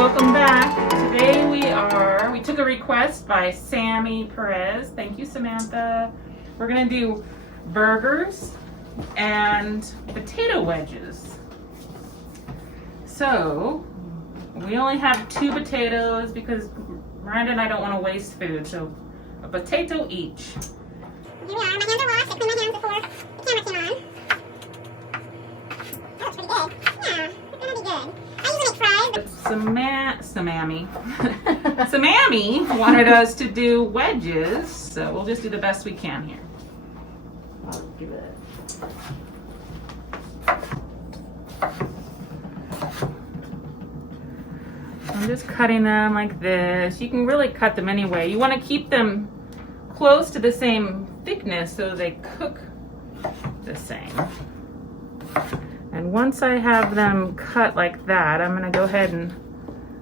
welcome back. Today we took a request by Sammy Perez. Thank you, Samantha. We're gonna do burgers and potato wedges. So we only have 2 potatoes because Miranda and I don't want to waste food, so a potato each. Here we are. My hands are washed. I cleaned my hands before the camera came on. That looks pretty good. Yeah, it's gonna be good. I usually make fries. But Sammy wanted us to do wedges, so we'll just do the best we can here. I'll give it. I'm just cutting them like this. You can really cut them anyway. You want to keep them close to the same thickness so they cook the same. And once I have them cut like that, I'm going to go ahead and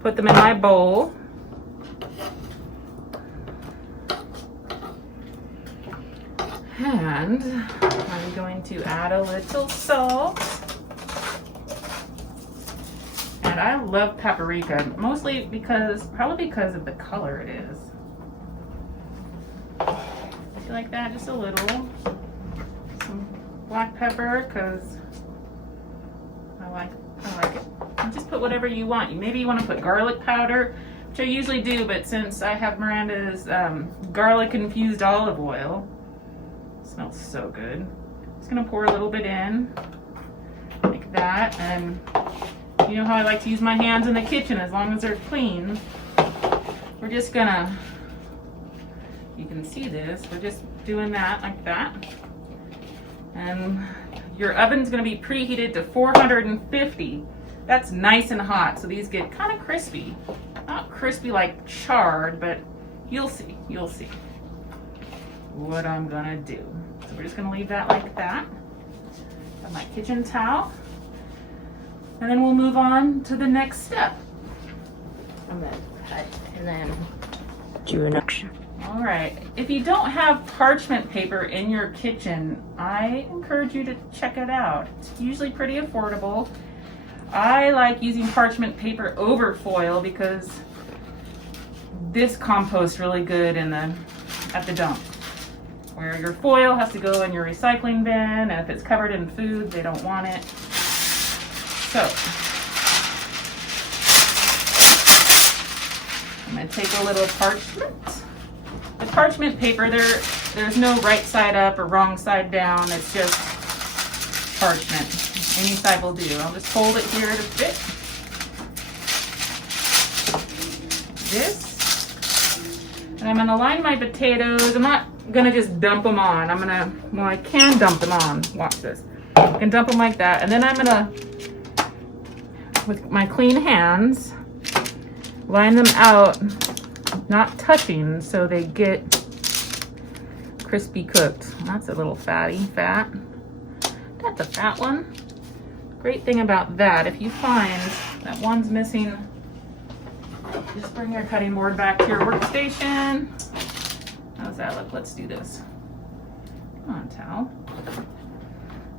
put them in my bowl. And I'm going to add a little salt. And I love paprika, probably because of the color it is. You like that? Just a little. Some black pepper, because I like it. And just put whatever you want. Maybe you want to put garlic powder, which I usually do, but since I have Miranda's garlic infused olive oil, it smells so good. Just gonna pour a little bit in, like that, and you know how I like to use my hands in the kitchen as long as they're clean. We're just gonna, you can see this, we're just doing that like that. And your oven's gonna be preheated to 450. That's nice and hot, so these get kind of crispy. Not crispy like charred, but you'll see what I'm gonna do. So we're just gonna leave that like that. Got my kitchen towel. And then we'll move on to the next step. I'm gonna cut and then do an action. All right, if you don't have parchment paper in your kitchen, I encourage you to check it out. It's usually pretty affordable. I like using parchment paper over foil because this composts really good at the dump, where your foil has to go in your recycling bin, and if it's covered in food, they don't want it. So, I'm going to take a little parchment. The parchment paper, there's no right side up or wrong side down. It's just parchment. Any side will do. I'll just fold it here to fit. This. And I'm going to line my potatoes. I'm not going to just dump them on. I can dump them on. Watch this. I can dump them like that. And then I'm going to, with my clean hands, line them out, not touching, so they get crispy cooked. That's a little fat. That's a fat one. Great thing about that, if you find that one's missing, just bring your cutting board back to your workstation. How's that look? Let's do this. Come on, towel.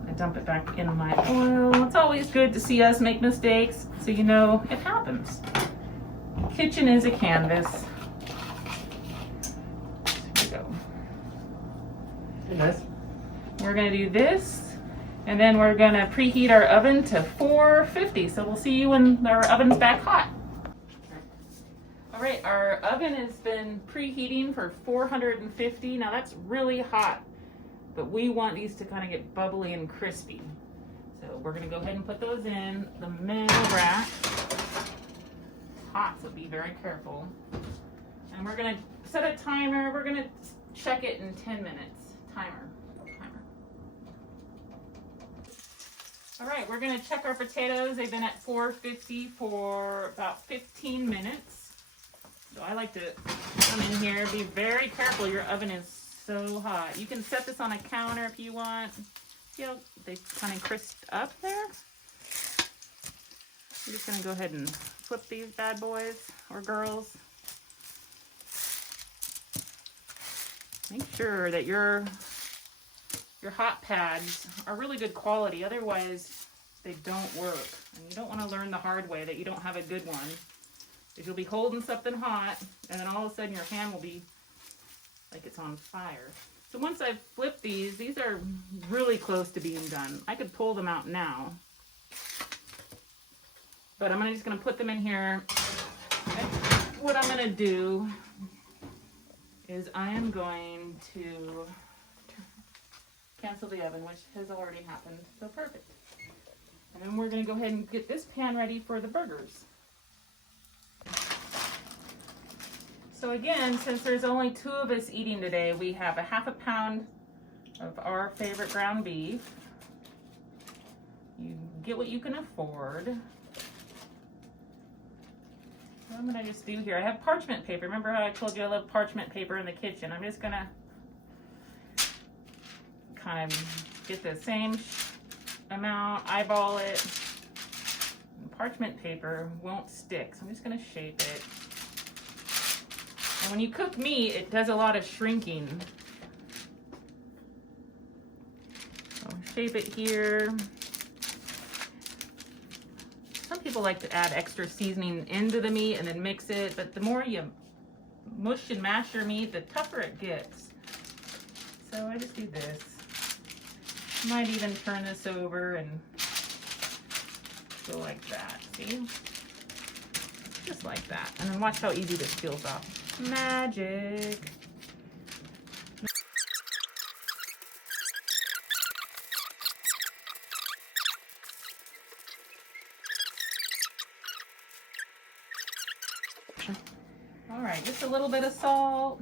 I dump it back in my oil. It's always good to see us make mistakes, so you know it happens. Kitchen is a canvas. Here we go. Nice. We're gonna do this, and then we're gonna preheat our oven to 450. So we'll see you when our oven's back hot. All right, our oven has been preheating for 450. Now that's really hot, but we want these to kind of get bubbly and crispy. So we're gonna go ahead and put those in the middle rack. It's hot, so be very careful. And we're gonna set a timer. We're gonna check it in 10 minutes. Timer. All right, we're gonna check our potatoes. They've been at 450 for about 15 minutes. So I like to come in here, be very careful. Your oven is so hot. You can set this on a counter if you want. See how they kind of crisped up there? I'm just gonna go ahead and flip these bad boys or girls. Make sure that your hot pads are really good quality, otherwise they don't work. And you don't want to learn the hard way that you don't have a good one. Because you'll be holding something hot, and then all of a sudden your hand will be like it's on fire. So once I've flipped these are really close to being done. I could pull them out now. But I'm just going to put them in here. And what I'm going to do is I am going to cancel the oven, which has already happened. So perfect. And then we're going to go ahead and get this pan ready for the burgers. So again, since there's only 2 of us eating today, we have a ½ pound of our favorite ground beef. You get what you can afford. What I'm gonna just do here, I have parchment paper. Remember how I told you I love parchment paper in the kitchen? I'm just gonna kind of get the same amount, eyeball it. And parchment paper won't stick, so I'm just gonna shape it. And when you cook meat, it does a lot of shrinking. So shape it here. Some people like to add extra seasoning into the meat and then mix it, but the more you mush and mash your meat, the tougher it gets. So I just do this. Might even turn this over and go like that, see? Just like that. And then watch how easy this peels off. Magic. All right, just a little bit of salt.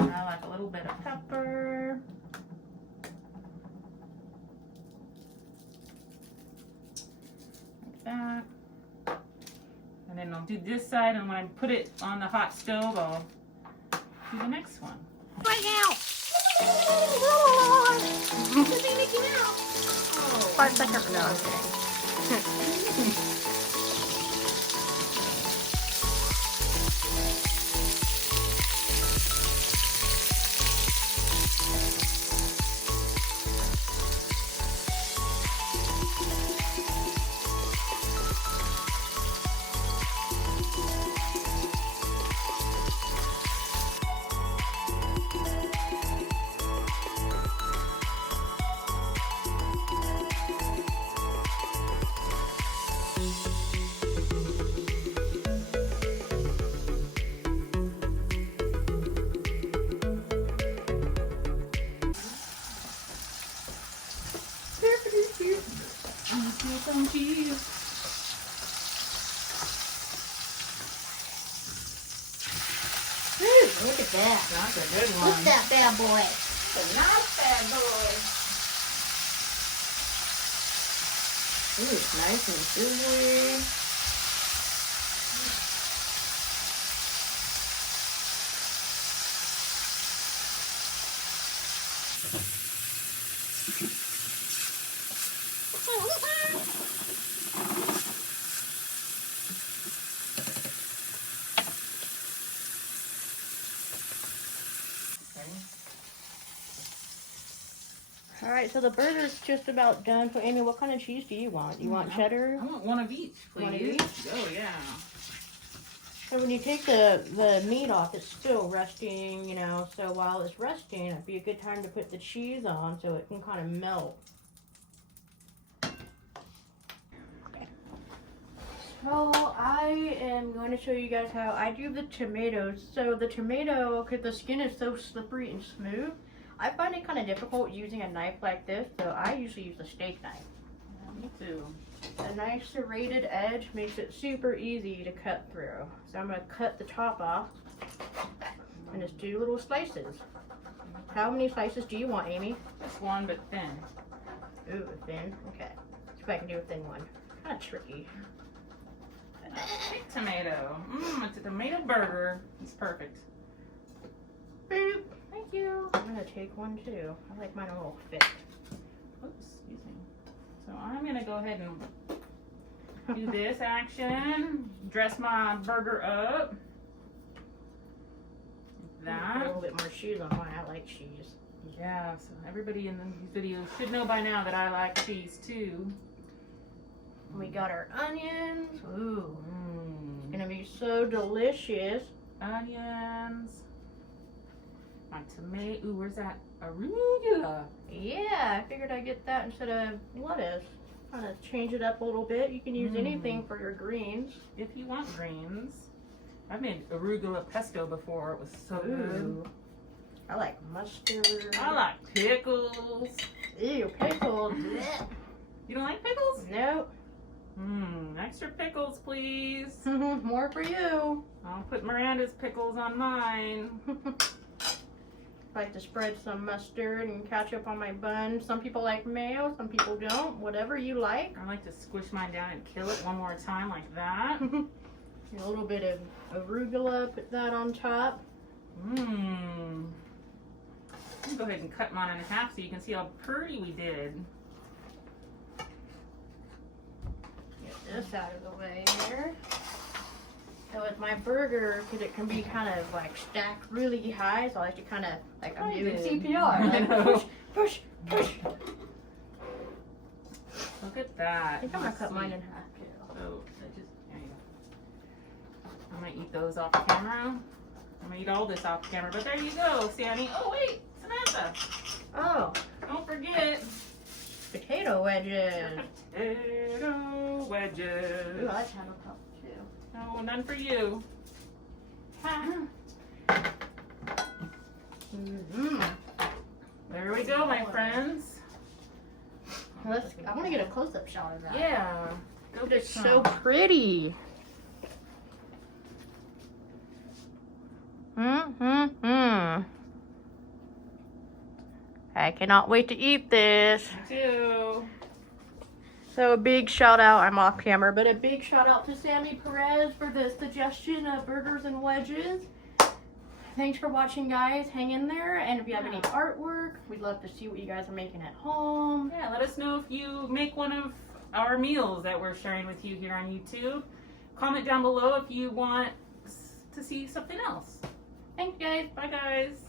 I like a little bit of pepper. Like that. And then I'll do this side, and when I put it on the hot stove, I'll do the next one. Right now. Oh. 5 seconds. No, I'm kidding. Some cheese. Ooh, look at that. That's a good one. Look at that bad boy. It's a nice bad boy. Ooh, it's nice and gooey. Alright, so the burger's just about done. So, Amy, what kind of cheese do you want? You want cheddar? I want one of each, please. One of each? Oh, yeah. So when you take the meat off, it's still resting, you know. So while it's resting, it'd be a good time to put the cheese on so it can kind of melt. Okay. So I am going to show you guys how I do the tomatoes. So the tomato, because the skin is so slippery and smooth, I find it kind of difficult using a knife like this, so I usually use a steak knife. Me too. A nice serrated edge makes it super easy to cut through. So I'm going to cut the top off and just do little slices. How many slices do you want, Amy? Just one, but thin. Ooh, thin? Okay. See if I can do a thin one. Kind of tricky. Big tomato. It's a tomato burger. It's perfect. Boop. Thank you. I'm going to take one too. I like mine a little thick. Oops, excuse me. So I'm going to go ahead and do this action. Dress my burger up. That. A little bit more cheese on mine. I like cheese. Yeah, so everybody in these videos should know by now that I like cheese too. We got our onions. Ooh, Mm. it's gonna be so delicious. Onions. My tomato. Ooh, where's that? Arugula. Yeah, I figured I'd get that instead of lettuce. Kind of change it up a little bit. You can use anything for your greens. If you want greens. I've made arugula pesto before. It was so good. I like mustard. I like pickles. Ew, pickles. You don't like pickles? Nope. Extra pickles, please. More for you. I'll put Miranda's pickles on mine. I like to spread some mustard and ketchup on my bun. Some people like mayo, some people don't. Whatever you like. I like to squish mine down and kill it one more time like that. A little bit of arugula, put that on top. Go ahead and cut mine in half so you can see how pretty we did. Get this out of the way here. So with my burger, because it can be kind of like stacked really high, so I like to kind of, like I'm doing CPR. Like push, push, push. Look at that. I think I'm going to cut mine in half too. Oh, there you go. I'm going to eat those off camera. I'm going to eat all this off camera, but there you go, Sammy. Oh, wait, Samantha. Oh. Don't forget. Potato wedges. Potato wedges. Ooh, I like to have a couple too. No, none for you. There we go, my friends. I want to get a close-up shot of that. Yeah. Go get It's so pretty. I cannot wait to eat this. Me too. So a big shout out, I'm off camera, but a big shout out to Sammy Perez for the suggestion of burgers and wedges. Thanks for watching, guys. Hang in there. And if you have any artwork, we'd love to see what you guys are making at home. Yeah, let us know if you make one of our meals that we're sharing with you here on YouTube. Comment down below if you want to see something else. Thanks, guys. Bye, guys.